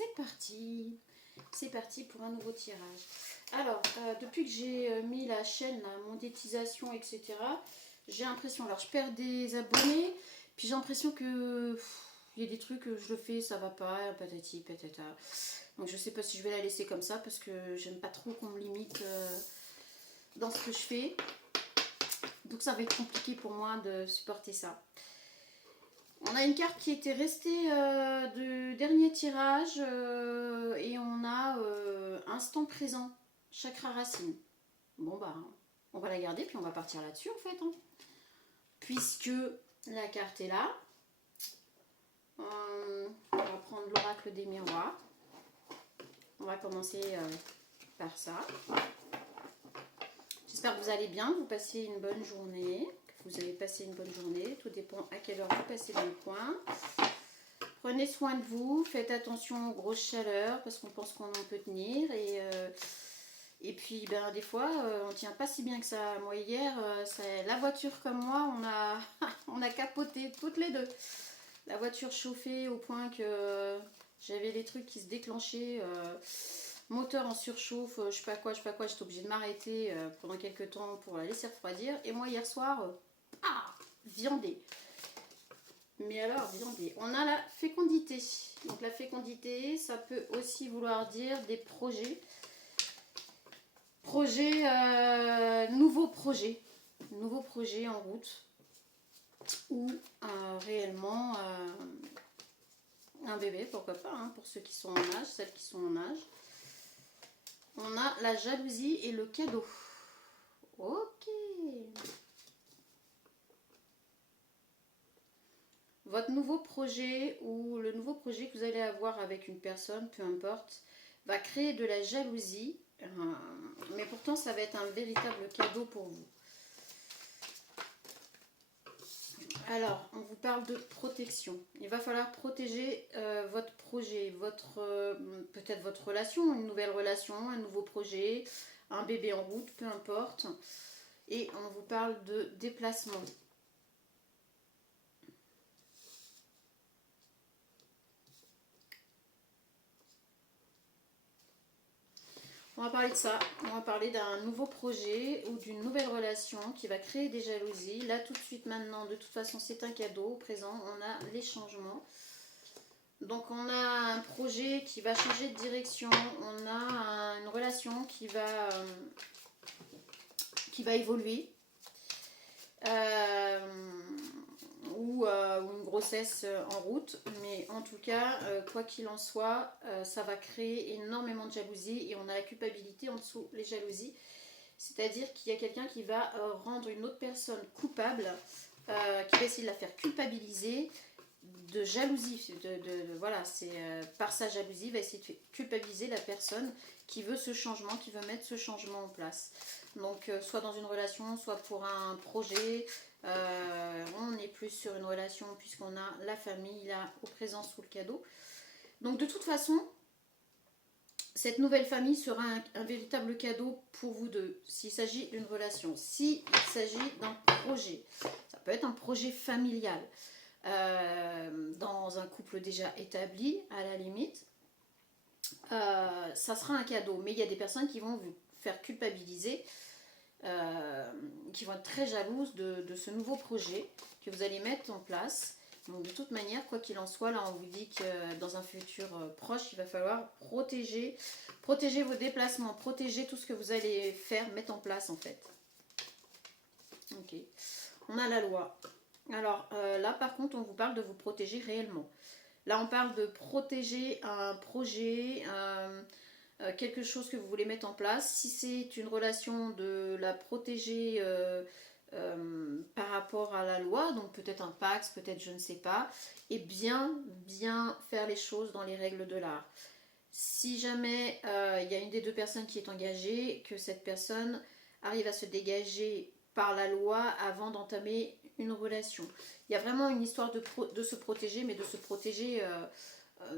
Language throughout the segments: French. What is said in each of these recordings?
c'est parti. C'est parti pour un nouveau tirage. Alors, depuis que j'ai mis la chaîne, la monétisation, etc., j'ai l'impression, alors je perds des abonnés, puis j'ai l'impression que il y a des trucs que je le fais, ça va pas, patati patata. Donc je sais pas si je vais la laisser comme ça parce que j'aime pas trop qu'on me limite dans ce que je fais. Donc ça va être compliqué pour moi de supporter ça. On a une carte qui était restée du dernier tirage et on a instant présent, chakra racine. Bon bah on va la garder puis on va partir là-dessus en fait. Hein. Puisque la carte est là. On va prendre l'oracle des miroirs. On va commencer par ça. J'espère que vous allez bien, que vous passez une bonne journée. Vous avez passé une bonne journée, tout dépend à quelle heure vous passez dans le coin. Prenez soin de vous, faites attention aux grosses chaleurs parce qu'on pense qu'on en peut tenir. Et puis ben, des fois, on ne tient pas si bien que ça. Moi hier, la voiture comme moi, on a capoté toutes les deux. La voiture chauffée au point que j'avais les trucs qui se déclenchaient. Moteur en surchauffe, je sais pas quoi, j'étais obligée de m'arrêter pendant quelques temps pour la laisser refroidir. Et moi hier soir, viandée. Mais alors, viandée. On a la fécondité. Donc la fécondité, ça peut aussi vouloir dire des projets. Nouveaux projets. Nouveaux projets en route. Ou réellement un bébé, pourquoi pas, hein, pour ceux qui sont en âge, celles qui sont en âge. On a la jalousie et le cadeau. Ok. Votre nouveau projet ou le nouveau projet que vous allez avoir avec une personne, peu importe, va créer de la jalousie. Mais pourtant, ça va être un véritable cadeau pour vous. Alors, on vous parle de protection. Il va falloir protéger votre projet, peut-être votre relation, une nouvelle relation, un nouveau projet, un bébé en route, peu importe. Et on vous parle de déplacement. On va parler de ça, on va parler d'un nouveau projet ou d'une nouvelle relation qui va créer des jalousies. Là, tout de suite, maintenant, de toute façon, c'est un cadeau. Au présent, on a les changements. Donc, on a un projet qui va changer de direction. On a une relation qui va évoluer. Ou une grossesse en route, mais en tout cas, quoi qu'il en soit, ça va créer énormément de jalousie et on a la culpabilité en dessous, les jalousies. C'est-à-dire qu'il y a quelqu'un qui va rendre une autre personne coupable, qui va essayer de la faire culpabiliser de jalousie. Voilà, c'est par sa jalousie, il va essayer de culpabiliser la personne qui veut ce changement, qui veut mettre ce changement en place. Donc, soit dans une relation, soit pour un projet. On est plus sur une relation puisqu'on a la famille là au présent sous le cadeau. Donc, de toute façon, cette nouvelle famille sera un véritable cadeau pour vous deux. S'il s'agit d'une relation, s'il s'agit d'un projet, ça peut être un projet familial. Dans un couple déjà établi, à la limite, ça sera un cadeau. Mais il y a des personnes qui vont vous faire culpabiliser, qui vont être très jalouses de ce nouveau projet que vous allez mettre en place. Donc de toute manière, quoi qu'il en soit, là on vous dit que dans un futur proche, il va falloir protéger vos déplacements, protéger tout ce que vous allez faire, mettre en place en fait. Ok. On a la loi. Alors là par contre, on vous parle de vous protéger réellement. Là on parle de protéger un projet, quelque chose que vous voulez mettre en place. Si c'est une relation, de la protéger par rapport à la loi, donc peut-être un Pax, peut-être je ne sais pas, et bien faire les choses dans les règles de l'art. Si jamais il y a une des deux personnes qui est engagée, que cette personne arrive à se dégager par la loi avant d'entamer une relation. Il y a vraiment une histoire de se protéger, mais de se protéger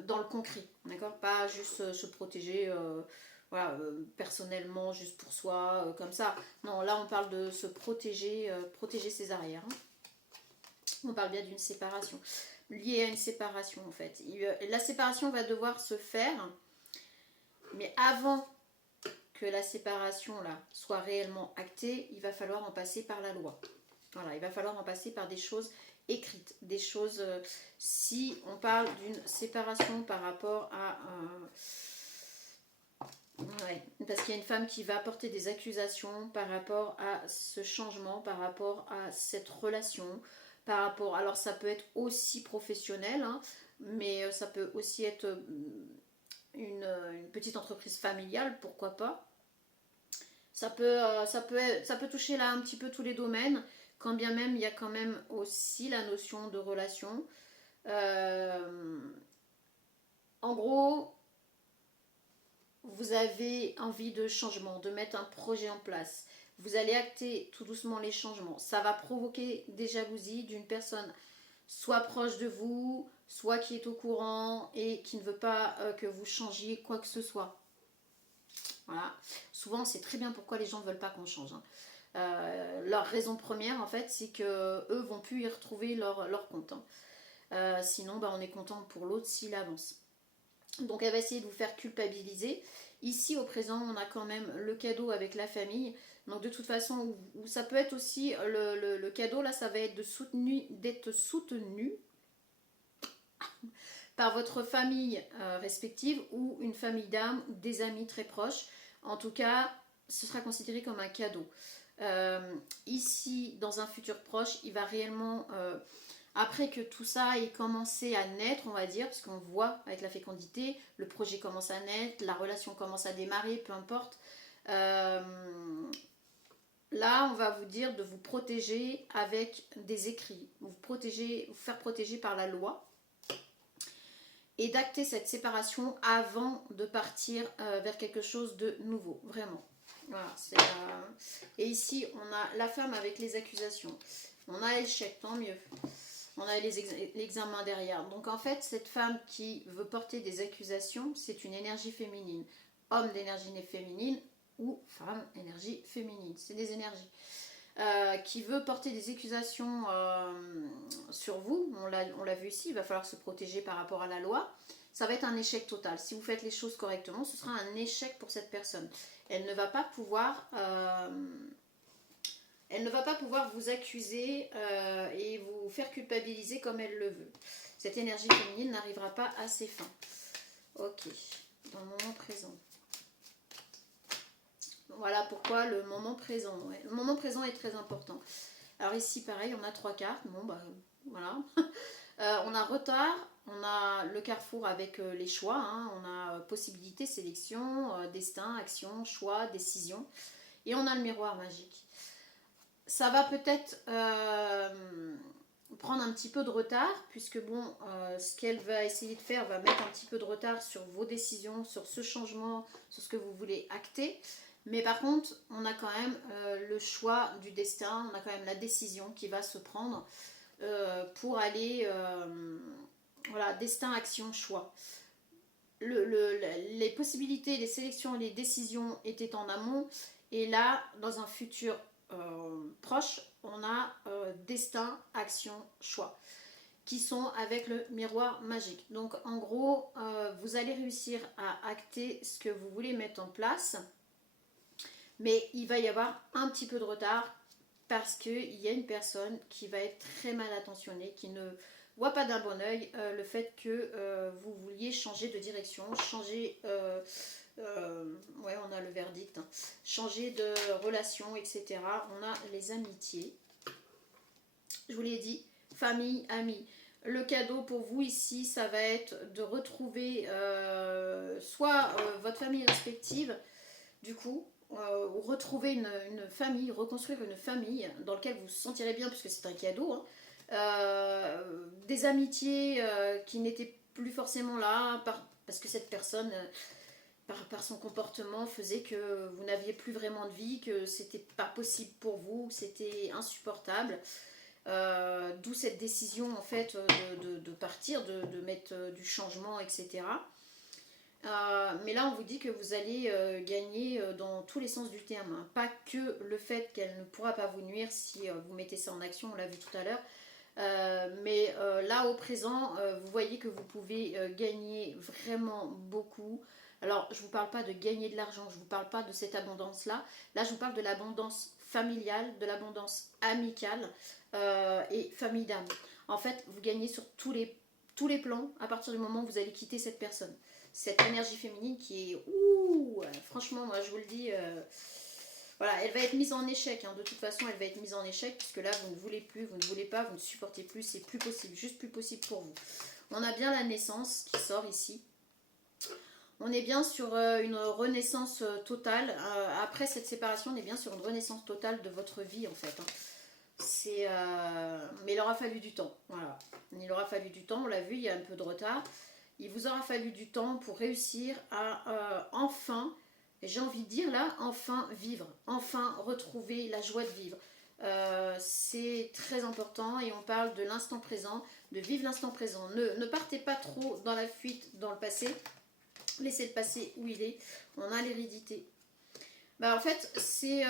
dans le concret, d'accord? Pas juste se protéger voilà, personnellement, juste pour soi, comme ça. Non, là on parle de se protéger, protéger ses arrières. Hein. On parle bien d'une séparation. lié à une séparation en fait. La séparation va devoir se faire, mais avant que la séparation là soit réellement actée, il va falloir en passer par la loi. Voilà, il va falloir en passer par des choses écrites, des choses... si on parle d'une séparation par rapport à... ouais, parce qu'il y a une femme qui va apporter des accusations par rapport à ce changement, par rapport à cette relation, par rapport... Alors ça peut être aussi professionnel, hein, mais ça peut aussi être une petite entreprise familiale, pourquoi pas. Ça peut toucher là un petit peu tous les domaines, quand bien même il y a quand même aussi la notion de relation. En gros, vous avez envie de changement, de mettre un projet en place. Vous allez acter tout doucement les changements. Ça va provoquer des jalousies d'une personne soit proche de vous, soit qui est au courant et qui ne veut pas que vous changiez quoi que ce soit. Voilà. Souvent, c'est très bien pourquoi les gens ne veulent pas qu'on change. Hein. Leur raison première, en fait, c'est que eux vont plus y retrouver leur compte. Hein. Sinon, on est content pour l'autre s'il avance. Donc, elle va essayer de vous faire culpabiliser. Ici, au présent, on a quand même le cadeau avec la famille. Donc, de toute façon, ça peut être aussi le cadeau, là, ça va être d'être soutenu par votre famille respective ou une famille d'âme, des amis très proches. En tout cas, ce sera considéré comme un cadeau. Ici, dans un futur proche, il va réellement, après que tout ça ait commencé à naître, on va dire, parce qu'on voit avec la fécondité, le projet commence à naître, la relation commence à démarrer, peu importe. Là, on va vous dire de vous protéger avec des écrits, vous faire protéger par la loi et d'acter cette séparation avant de partir vers quelque chose de nouveau, vraiment. Voilà, et ici, on a la femme avec les accusations. On a l'échec, tant mieux. On a l'examen derrière. Donc en fait, cette femme qui veut porter des accusations, c'est une énergie féminine. Homme d'énergie féminine ou femme énergie féminine. C'est des énergies. Qui veut porter des accusations sur vous, on l'a vu ici, il va falloir se protéger par rapport à la loi. Ça va être un échec total. Si vous faites les choses correctement, ce sera un échec pour cette personne. Elle ne va pas pouvoir vous accuser et vous faire culpabiliser comme elle le veut. Cette énergie féminine n'arrivera pas à ses fins. Ok, dans le moment présent. Voilà pourquoi le moment présent. Ouais. Le moment présent est très important. Alors ici, pareil, on a 3 cartes. Bon, voilà. On a retard, on a le carrefour avec les choix. Hein. On a possibilité, sélection, destin, action, choix, décision. Et on a le miroir magique. Ça va peut-être prendre un petit peu de retard, puisque ce qu'elle va essayer de faire va mettre un petit peu de retard sur vos décisions, sur ce changement, sur ce que vous voulez acter. Mais par contre, on a quand même le choix du destin, on a quand même la décision qui va se prendre pour aller, voilà, destin, action, choix. Les possibilités, les sélections, les décisions étaient en amont, et là, dans un futur proche, on a destin, action, choix, qui sont avec le miroir magique. Donc en gros, vous allez réussir à acter ce que vous voulez mettre en place. Mais il va y avoir un petit peu de retard parce qu'il y a une personne qui va être très mal attentionnée, qui ne voit pas d'un bon oeil le fait que vous vouliez changer de direction, changer, ouais, on a le verdict, hein, changer de relation, etc. On a les amitiés. Je vous l'ai dit, famille, amis. Le cadeau pour vous ici, ça va être de retrouver soit votre famille respective, du coup, retrouver une famille, reconstruire une famille dans laquelle vous vous sentirez bien, puisque c'est un cadeau, hein. Des amitiés qui n'étaient plus forcément là, parce que cette personne, par son comportement, faisait que vous n'aviez plus vraiment de vie, que c'était pas possible pour vous, que c'était insupportable. D'où cette décision en fait de partir, de mettre du changement, etc. Mais là on vous dit que vous allez gagner dans tous les sens du terme, hein. Pas que le fait qu'elle ne pourra pas vous nuire si vous mettez ça en action, on l'a vu tout à l'heure. Là au présent, vous voyez que vous pouvez gagner vraiment beaucoup. Alors je ne vous parle pas de gagner de l'argent, je ne vous parle pas de cette abondance là. Là je vous parle de l'abondance familiale, de l'abondance amicale et famille d'âme. En fait vous gagnez sur tous les plans à partir du moment où vous allez quitter cette personne. Cette énergie féminine qui est franchement moi je vous le dis, voilà, elle va être mise en échec, hein. De toute façon elle va être mise en échec puisque là vous ne voulez plus, vous ne voulez pas, vous ne supportez plus, c'est plus possible, juste plus possible pour vous. On a bien la naissance qui sort ici. On est bien sur une renaissance totale. Après cette séparation, on est bien sur une renaissance totale de votre vie en fait, hein. Mais il aura fallu du temps. Voilà. Il aura fallu du temps, on l'a vu, il y a un peu de retard. Il vous aura fallu du temps pour réussir à enfin, j'ai envie de dire là, enfin vivre, enfin retrouver la joie de vivre. C'est très important et on parle de l'instant présent, de vivre l'instant présent. Ne partez pas trop dans la fuite, dans le passé. Laissez le passé où il est. On a l'hérédité. En fait, c'est...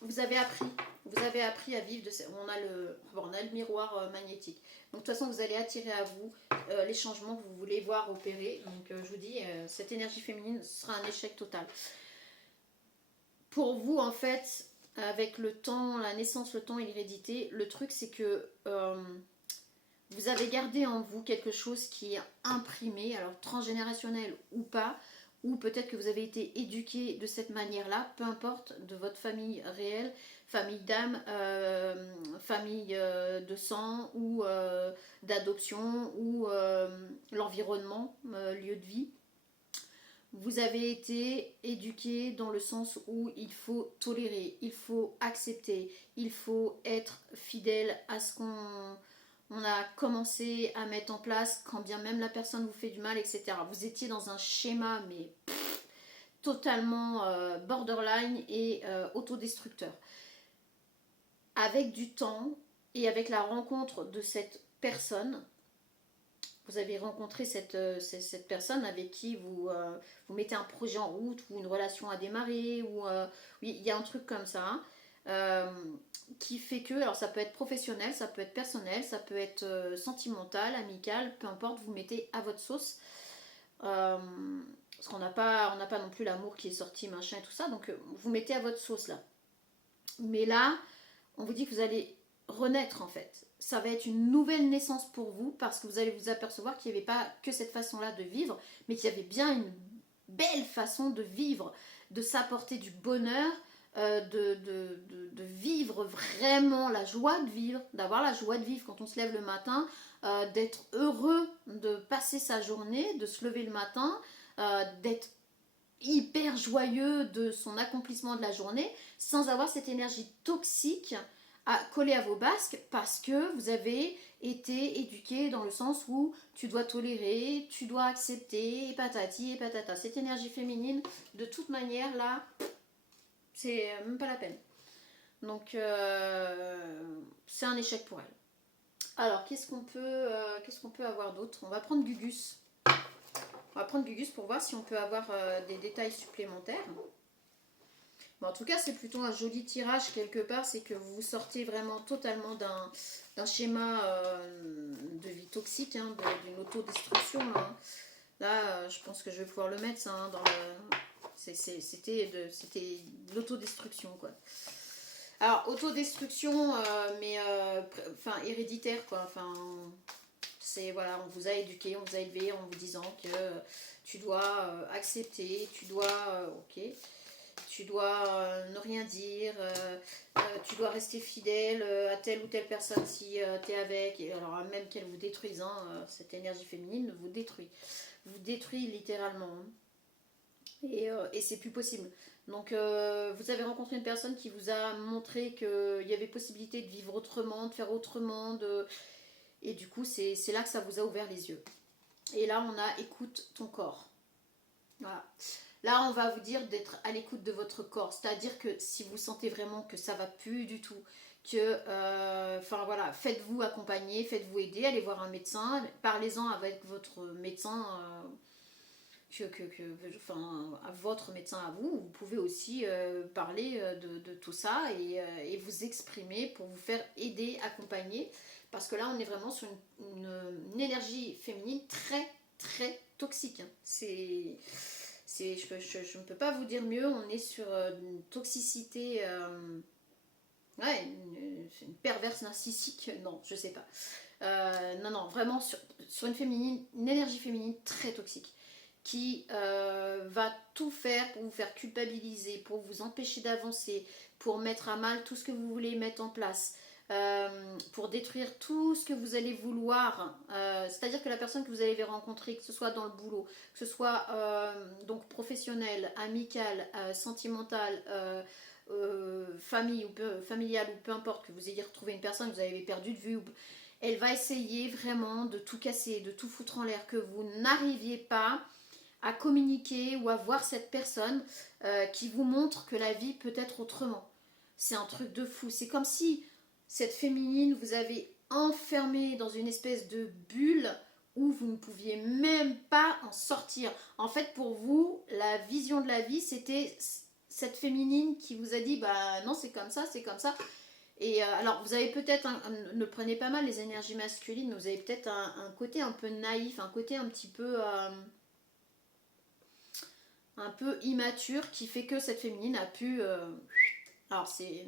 vous avez appris à vivre. On a le miroir magnétique. Donc de toute façon, vous allez attirer à vous les changements que vous voulez voir opérer. Donc je vous dis, cette énergie féminine sera un échec total. Pour vous, en fait, avec le temps, la naissance, le temps et l'hérédité, le truc c'est que vous avez gardé en vous quelque chose qui est imprimé, alors transgénérationnel ou pas, ou peut-être que vous avez été éduqué de cette manière-là, peu importe, de votre famille réelle, famille d'âme, famille de sang, ou d'adoption, ou l'environnement, lieu de vie. Vous avez été éduqué dans le sens où il faut tolérer, il faut accepter, il faut être fidèle à ce qu'on a commencé à mettre en place, quand bien même la personne vous fait du mal, etc. Vous étiez dans un schéma, mais totalement borderline et autodestructeur. Avec du temps et avec la rencontre de cette personne, vous avez rencontré cette personne avec qui vous mettez un projet en route ou une relation à démarrer, ou oui, il y a un truc comme ça, hein, qui fait que, alors ça peut être professionnel, ça peut être personnel, ça peut être sentimental, amical, peu importe, vous mettez à votre sauce. Parce qu'on n'a pas non plus l'amour qui est sorti, machin et tout ça, donc vous mettez à votre sauce là. Mais là, on vous dit que vous allez renaître en fait. Ça va être une nouvelle naissance pour vous parce que vous allez vous apercevoir qu'il n'y avait pas que cette façon-là de vivre, mais qu'il y avait bien une belle façon de vivre, de s'apporter du bonheur, de vivre vraiment la joie de vivre, d'avoir la joie de vivre quand on se lève le matin, d'être heureux de passer sa journée, de se lever le matin, d'être hyper joyeux de son accomplissement de la journée, sans avoir cette énergie toxique à coller à vos basques parce que vous avez été éduqué dans le sens où tu dois tolérer, tu dois accepter, et patati et patata. Cette énergie féminine, de toute manière, là, c'est même pas la peine. Donc, c'est un échec pour elle. Alors, qu'est-ce qu'on peut avoir d'autre? On va prendre Gugus. On va prendre Gugus pour voir si on peut avoir des détails supplémentaires. Bon, en tout cas, c'est plutôt un joli tirage quelque part. C'est que vous sortez vraiment totalement d'un schéma de vie toxique, hein, d'une autodestruction. Hein. Là, je pense que je vais pouvoir le mettre ça, hein, dans le... C'était de l'autodestruction, quoi. Alors, autodestruction, mais héréditaire, quoi. Enfin, c'est, voilà, on vous a éduqué, on vous a élevé en vous disant que tu dois accepter, tu dois, tu dois ne rien dire, tu dois rester fidèle à telle ou telle personne si tu es avec, et alors même qu'elle vous détruise, hein, cette énergie féminine vous détruit littéralement, hein. Et c'est plus possible. Donc vous avez rencontré une personne qui vous a montré qu'il y avait possibilité de vivre autrement, de faire autrement, et du coup c'est là que ça vous a ouvert les yeux. Et là on a écoute ton corps. Voilà. Là on va vous dire d'être à l'écoute de votre corps. C'est-à-dire que si vous sentez vraiment que ça va plus du tout, que voilà, faites-vous accompagner, faites-vous aider, allez voir un médecin, parlez-en avec votre médecin. enfin, à votre médecin à vous. Vous pouvez aussi parler de tout ça et vous exprimer pour vous faire aider, accompagner. Parce que là, on est vraiment sur une énergie féminine très, très toxique. Hein. Je ne peux pas vous dire mieux. On est sur une toxicité... ouais, une perverse narcissique. Non, je sais pas. Non, vraiment sur une énergie féminine très toxique qui va tout faire pour vous faire culpabiliser, pour vous empêcher d'avancer, pour mettre à mal tout ce que vous voulez mettre en place, pour détruire tout ce que vous allez vouloir. C'est-à-dire que la personne que vous allez rencontrer, que ce soit dans le boulot, que ce soit donc professionnel, amical, sentimental, famille ou familial ou peu importe, que vous ayez retrouvé une personne que vous avez perdu de vue, elle va essayer vraiment de tout casser, de tout foutre en l'air, que vous n'arriviez pas à communiquer ou à voir cette personne qui vous montre que la vie peut être autrement. C'est un truc de fou. C'est comme si cette féminine vous avait enfermé dans une espèce de bulle où vous ne pouviez même pas en sortir. En fait, pour vous, la vision de la vie, c'était cette féminine qui vous a dit, bah non, c'est comme ça, c'est comme ça. Et alors, vous avez peut-être, ne prenez pas mal les énergies masculines, mais vous avez peut-être un côté un peu naïf, un côté un peu immature qui fait que cette féminine a pu... alors, c'est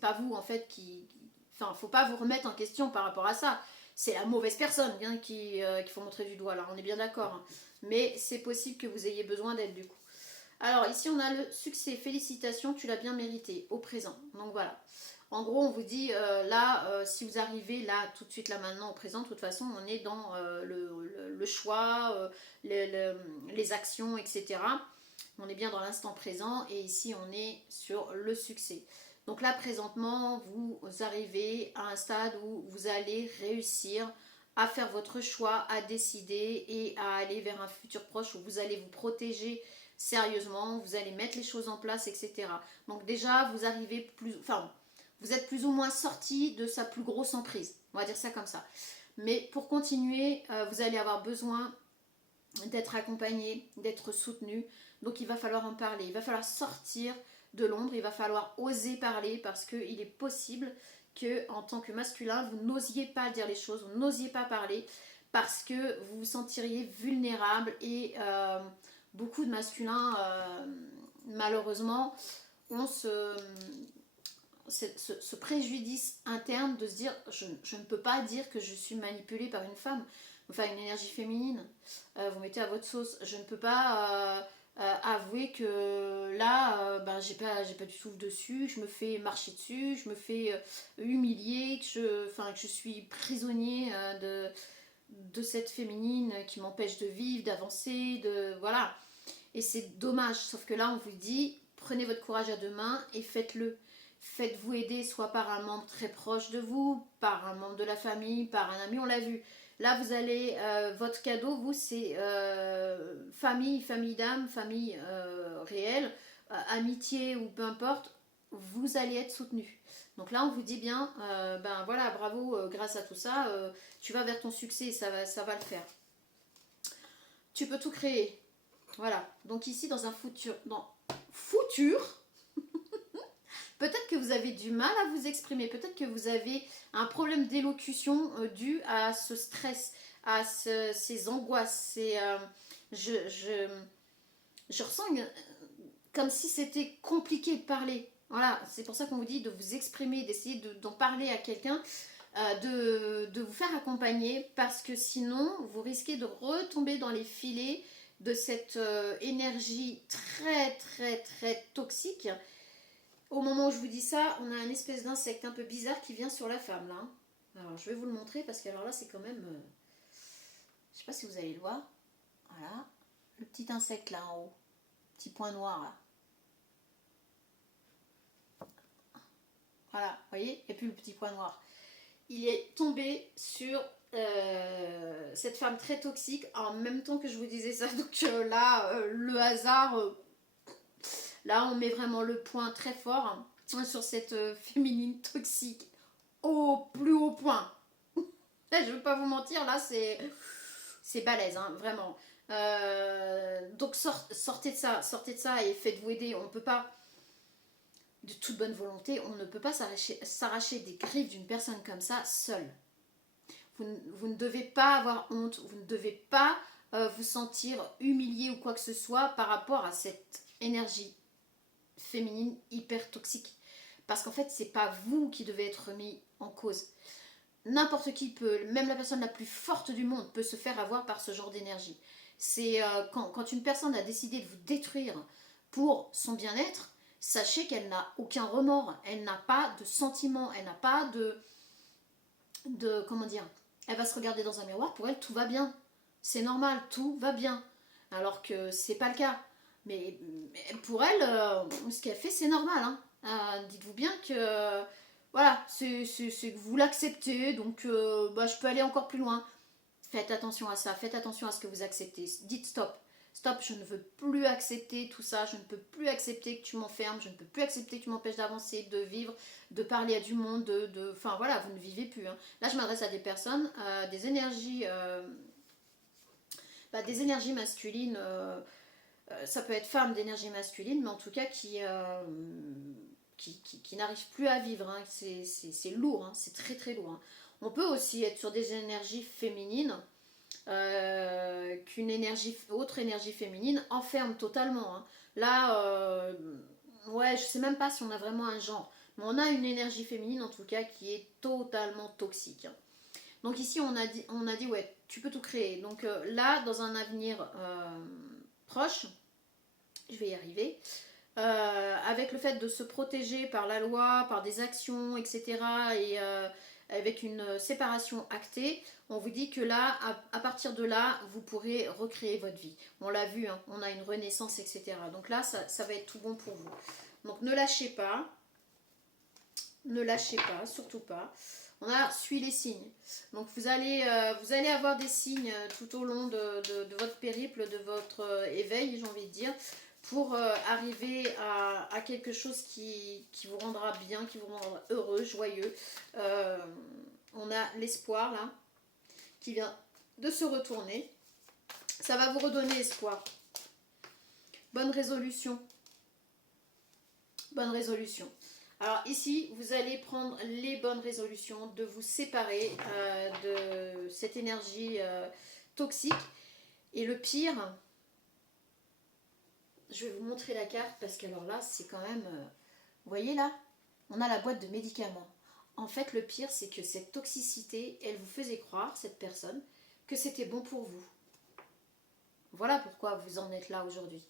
pas vous, en fait, qui... Enfin, faut pas vous remettre en question par rapport à ça. C'est la mauvaise personne hein, qu'il faut montrer du doigt, là, on est bien d'accord. Hein. Mais c'est possible que vous ayez besoin d'aide, du coup. Alors, ici, on a le succès. Félicitations, tu l'as bien mérité, au présent. Donc, voilà. En gros, on vous dit, là, si vous arrivez là, tout de suite, là, maintenant, au présent, de toute façon, on est dans le choix, les actions, etc. On est bien dans l'instant présent et ici, on est sur le succès. Donc là, présentement, vous arrivez à un stade où vous allez réussir à faire votre choix, à décider et à aller vers un futur proche où vous allez vous protéger sérieusement, vous allez mettre les choses en place, etc. Donc déjà, vous arrivez plus... Enfin, vous êtes plus ou moins sorti de sa plus grosse emprise. On va dire ça comme ça. Mais pour continuer, vous allez avoir besoin d'être accompagné, d'être soutenu. Donc il va falloir en parler. Il va falloir sortir de l'ombre. Il va falloir oser parler parce qu'il est possible que en tant que masculin, vous n'osiez pas dire les choses, vous n'osiez pas parler parce que vous vous sentiriez vulnérable et beaucoup de masculins, malheureusement, ont ce préjudice interne de se dire je ne peux pas dire que je suis manipulée par une femme, enfin une énergie féminine, vous mettez à votre sauce, je ne peux pas avouer que là ben, j'ai pas du tout le dessus, je me fais marcher dessus, je me fais humilier, que je suis prisonnier de cette féminine qui m'empêche de vivre, d'avancer, voilà. Et c'est dommage, sauf que là on vous dit prenez votre courage à deux mains et faites-le. Faites-vous aider soit par un membre très proche de vous, par un membre de la famille, par un ami, on l'a vu. Là, vous allez, votre cadeau, vous, c'est famille d'âme, famille réelle, amitié ou peu importe, vous allez être soutenu. Donc là, on vous dit bien, ben voilà, bravo, grâce à tout ça, tu vas vers ton succès et ça va le faire. Tu peux tout créer. Voilà. Donc ici, dans un futur, peut-être que vous avez du mal à vous exprimer, peut-être que vous avez un problème d'élocution dû à ce stress, à ces angoisses. Je ressens comme si c'était compliqué de parler. Voilà, c'est pour ça qu'on vous dit de vous exprimer, d'essayer d'en parler à quelqu'un, de vous faire accompagner, parce que sinon, vous risquez de retomber dans les filets de cette énergie très, très, très toxique. Au moment où je vous dis ça, on a une espèce d'insecte un peu bizarre qui vient sur la femme là. Alors je vais vous le montrer parce que alors là c'est quand même... je sais pas si vous allez le voir. Voilà. Le petit insecte là en haut. Petit point noir là. Voilà, vous voyez? Et puis le petit point noir. Il est tombé sur cette femme très toxique en même temps que je vous disais ça. Donc là, le hasard... là, on met vraiment le point très fort sur cette féminine toxique au plus haut point. Je ne veux pas vous mentir, là, c'est c'est balèze, hein, vraiment. Donc sortez de ça et faites-vous aider. On ne peut pas, de toute bonne volonté, on ne peut pas s'arracher des griffes d'une personne comme ça seule. Vous ne devez pas avoir honte, vous ne devez pas vous sentir humilié ou quoi que ce soit par rapport à cette énergie féminine hyper toxique. Parce qu'en fait, c'est pas vous qui devez être mis en cause. N'importe qui peut, même la personne la plus forte du monde peut se faire avoir par ce genre d'énergie. C'est quand une personne a décidé de vous détruire pour son bien-être, sachez qu'elle n'a aucun remords, elle n'a pas de sentiments, elle n'a pas de comment dire, elle va se regarder dans un miroir, pour elle tout va bien. C'est normal, tout va bien. Alors que c'est pas le cas. Mais pour elle, ce qu'elle fait, c'est normal. Hein. Dites-vous bien que voilà, c'est que vous l'acceptez, donc je peux aller encore plus loin. Faites attention à ça, faites attention à ce que vous acceptez. Dites stop. Stop, je ne veux plus accepter tout ça, je ne peux plus accepter que tu m'enfermes, je ne peux plus accepter que tu m'empêches d'avancer, de vivre, de parler à du monde, enfin voilà, vous ne vivez plus. Hein. Là, je m'adresse à des personnes, des énergies masculines, ça peut être femmes d'énergie masculine, mais en tout cas qui n'arrivent plus à vivre. Hein. C'est lourd, hein. C'est très très lourd. Hein. On peut aussi être sur des énergies féminines qu'une autre énergie féminine enferme totalement. Hein. Là, ouais, je sais même pas si on a vraiment un genre, mais on a une énergie féminine en tout cas qui est totalement toxique. Hein. Donc ici on a dit ouais, tu peux tout créer. Donc là, dans un avenir proche, je vais y arriver. Avec le fait de se protéger par la loi, par des actions, etc. Et avec une séparation actée, on vous dit que là, à partir de là, vous pourrez recréer votre vie. On l'a vu, hein, on a une renaissance, etc. Donc là, ça va être tout bon pour vous. Donc ne lâchez pas, surtout pas. On a suivi les signes. Donc vous allez avoir des signes tout au long de votre périple, de votre éveil, j'ai envie de dire, pour arriver à quelque chose qui vous rendra bien, qui vous rendra heureux, joyeux. On a l'espoir là, qui vient de se retourner. Ça va vous redonner espoir. Bonne résolution. Bonne résolution. Alors ici, vous allez prendre les bonnes résolutions de vous séparer de cette énergie toxique. Et le pire, je vais vous montrer la carte parce que alors là, c'est quand même... vous voyez là, on a la boîte de médicaments. En fait, le pire, c'est que cette toxicité, elle vous faisait croire, cette personne, que c'était bon pour vous. Voilà pourquoi vous en êtes là aujourd'hui.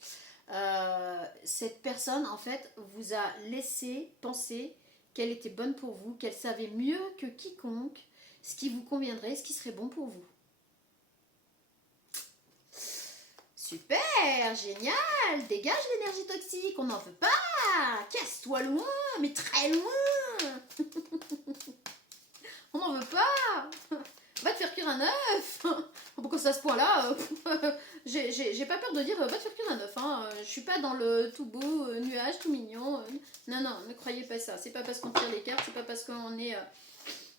Cette personne, en fait, vous a laissé penser qu'elle était bonne pour vous, qu'elle savait mieux que quiconque ce qui vous conviendrait, ce qui serait bon pour vous. Super, génial, dégage l'énergie toxique, on n'en veut pas, casse-toi loin, mais très loin. On n'en veut pas. Va te faire cuire un œuf. Pourquoi ça à ce point-là j'ai pas peur de dire va te faire cuire un œuf. Hein. Je suis pas dans le tout beau nuage, tout mignon. Non, ne croyez pas ça. C'est pas parce qu'on tire les cartes, c'est pas parce qu'on est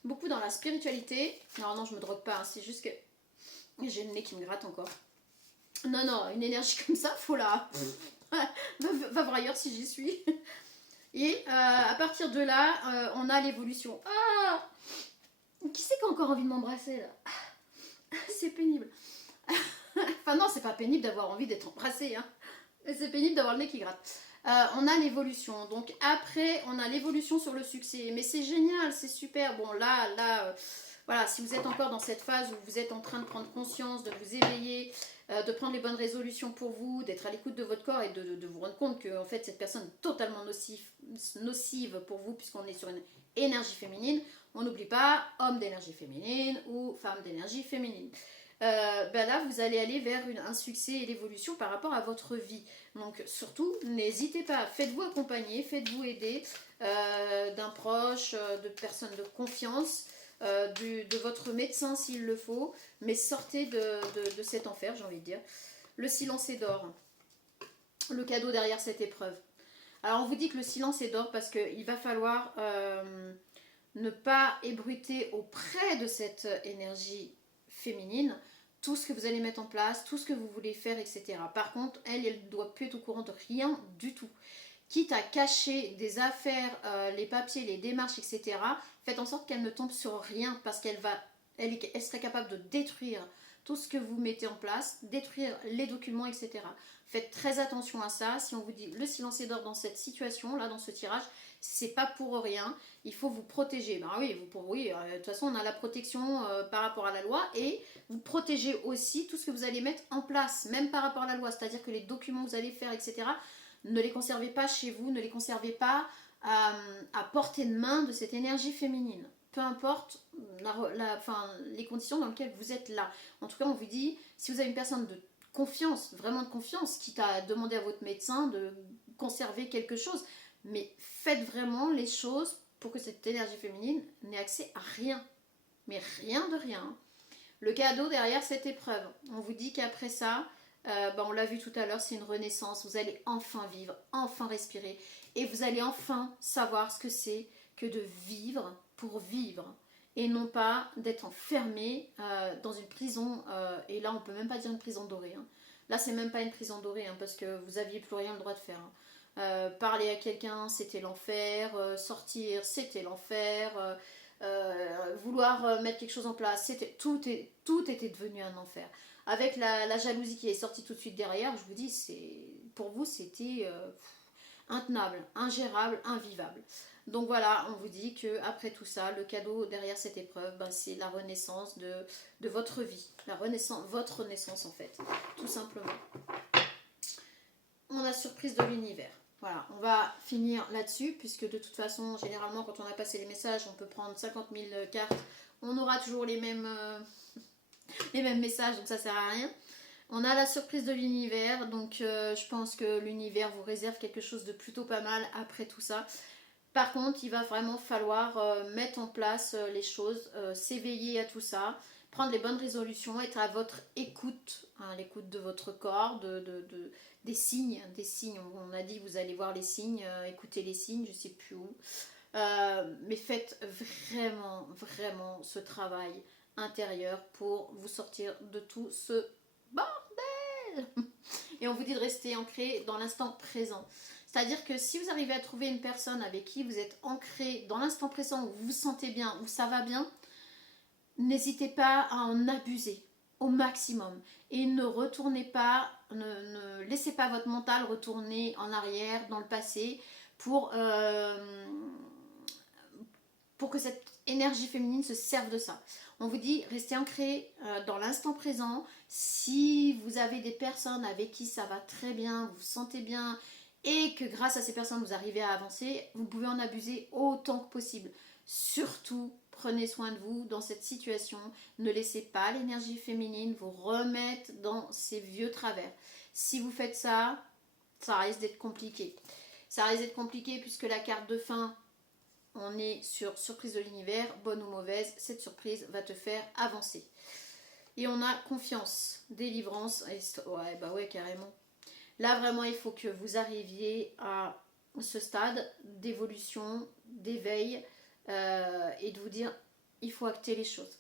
beaucoup dans la spiritualité. Non, je me drogue pas. Hein. C'est juste que j'ai le nez qui me gratte encore. Non, une énergie comme ça, faut la... va voir ailleurs si j'y suis. Et à partir de là, on a l'évolution. Ah, qui c'est qui a encore envie de m'embrasser là? C'est pénible. Enfin non, c'est pas pénible d'avoir envie d'être embrassé. Hein. C'est pénible d'avoir le nez qui gratte. On a l'évolution. Donc après, on a l'évolution sur le succès. Mais c'est génial, c'est super. Bon là, voilà, si vous êtes encore dans cette phase où vous êtes en train de prendre conscience, de vous éveiller, de prendre les bonnes résolutions pour vous, d'être à l'écoute de votre corps et de vous rendre compte que en fait, cette personne est totalement nocive pour vous puisqu'on est sur une énergie féminine. On n'oublie pas homme d'énergie féminine ou femme d'énergie féminine. Là, vous allez aller vers un succès et l'évolution par rapport à votre vie. Donc surtout, n'hésitez pas, faites-vous accompagner, faites-vous aider d'un proche, de personnes de confiance, de votre médecin s'il le faut, mais sortez de cet enfer, j'ai envie de dire. Le silence est d'or. Le cadeau derrière cette épreuve. Alors on vous dit que le silence est d'or parce qu'il va falloir ne pas ébruiter auprès de cette énergie féminine tout ce que vous allez mettre en place, tout ce que vous voulez faire, etc. Par contre, elle ne doit plus être au courant de rien du tout. Quitte à cacher des affaires, les papiers, les démarches, etc., faites en sorte qu'elle ne tombe sur rien parce elle serait capable de détruire tout ce que vous mettez en place, détruire les documents, etc. Faites très attention à ça. Si on vous dit le silencieux d'or dans cette situation, là, dans ce tirage, c'est pas pour rien. Il faut vous protéger. Ben oui, de toute façon, on a la protection par rapport à la loi et vous protégez aussi tout ce que vous allez mettre en place, même par rapport à la loi. C'est-à-dire que les documents que vous allez faire, etc., ne les conservez pas chez vous, ne les conservez pas à portée de main de cette énergie féminine. Peu importe les conditions dans lesquelles vous êtes là. En tout cas, on vous dit, si vous avez une personne de confiance, vraiment de confiance, quitte à demander à votre médecin de conserver quelque chose, mais faites vraiment les choses pour que cette énergie féminine n'ait accès à rien. Mais rien de rien. Le cadeau derrière cette épreuve, on vous dit qu'après ça, on l'a vu tout à l'heure, c'est une renaissance. Vous allez enfin vivre, enfin respirer. Et vous allez enfin savoir ce que c'est que de vivre pour vivre. Et non pas d'être enfermé dans une prison. Et là, on ne peut même pas dire une prison dorée. Hein. Là, c'est même pas une prison dorée, hein, parce que vous n'aviez plus rien le droit de faire. Hein. Parler à quelqu'un, c'était l'enfer. Sortir, c'était l'enfer. Vouloir mettre quelque chose en place, tout était devenu un enfer. Avec la jalousie qui est sortie tout de suite derrière, je vous dis, pour vous, c'était intenable, ingérable, invivable. Donc voilà, on vous dit que après tout ça, le cadeau derrière cette épreuve, c'est la renaissance de votre vie, votre renaissance en fait, tout simplement. On a surprise de l'univers. Voilà, on va finir là-dessus, puisque de toute façon, généralement, quand on a passé les messages, on peut prendre 50 000 cartes, on aura toujours les mêmes messages, donc ça sert à rien. On a la surprise de l'univers, donc je pense que l'univers vous réserve quelque chose de plutôt pas mal après tout ça. Par contre, il va vraiment falloir mettre en place les choses, s'éveiller à tout ça, prendre les bonnes résolutions, être à votre écoute, hein, l'écoute de votre corps, des signes. On a dit vous allez voir les signes, écoutez les signes, je ne sais plus où. Mais faites vraiment, vraiment ce travail intérieur pour vous sortir de tout ce bordel. Et on vous dit de rester ancré dans l'instant présent. C'est-à-dire que si vous arrivez à trouver une personne avec qui vous êtes ancré dans l'instant présent, où vous vous sentez bien, où ça va bien, n'hésitez pas à en abuser au maximum. Et ne retournez pas, ne laissez pas votre mental retourner en arrière, dans le passé, pour que cette énergie féminine se serve de ça. On vous dit, restez ancré dans l'instant présent. Si vous avez des personnes avec qui ça va très bien, vous vous sentez bien, et que grâce à ces personnes vous arrivez à avancer, vous pouvez en abuser autant que possible. Surtout, prenez soin de vous dans cette situation. Ne laissez pas l'énergie féminine vous remettre dans ces vieux travers. Si vous faites ça, ça risque d'être compliqué. Ça risque d'être compliqué puisque la carte de fin, on est sur surprise de l'univers, bonne ou mauvaise, cette surprise va te faire avancer. Et on a confiance, délivrance, ouais, carrément. Là, vraiment, il faut que vous arriviez à ce stade d'évolution, d'éveil, et de vous dire, il faut acter les choses.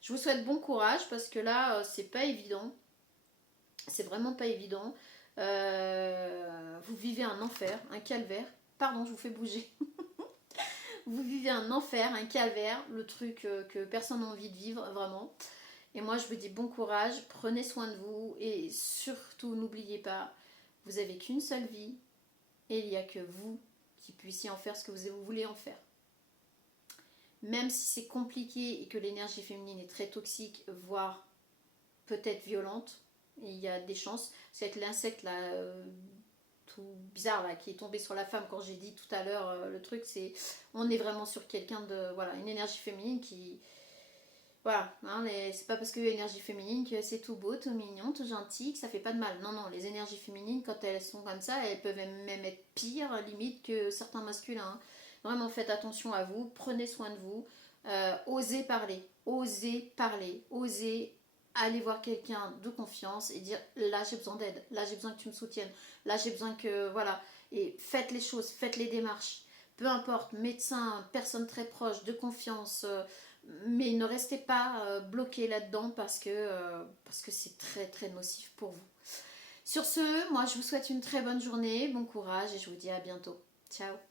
Je vous souhaite bon courage, parce que là, c'est pas évident. C'est vraiment pas évident. Vous vivez un enfer, un calvaire. Pardon, je vous fais bouger. Vous vivez un enfer, un calvaire, le truc que personne n'a envie de vivre, vraiment. Et moi, je vous dis bon courage, prenez soin de vous, et surtout, n'oubliez pas, vous n'avez qu'une seule vie, et il n'y a que vous qui puissiez en faire ce que vous voulez en faire. Même si c'est compliqué et que l'énergie féminine est très toxique, voire peut-être violente, il y a des chances. C'est avec l'insecte là, tout bizarre là, qui est tombé sur la femme quand j'ai dit tout à l'heure, le truc c'est, on est vraiment sur quelqu'un de, voilà, une énergie féminine qui, voilà, hein, c'est pas parce qu'il y a une énergie féminine que c'est tout beau, tout mignon, tout gentil, que ça fait pas de mal. Non, non, les énergies féminines, quand elles sont comme ça, elles peuvent même être pires, limite, que certains masculins. Hein. Vraiment, faites attention à vous, prenez soin de vous, osez parler, osez aller voir quelqu'un de confiance et dire, là j'ai besoin d'aide, là j'ai besoin que tu me soutiennes, là j'ai besoin que, voilà, et faites les choses, faites les démarches. Peu importe, médecin, personne très proche, de confiance, mais ne restez pas bloqué là-dedans parce que c'est très très nocif pour vous. Sur ce, moi je vous souhaite une très bonne journée, bon courage et je vous dis à bientôt. Ciao!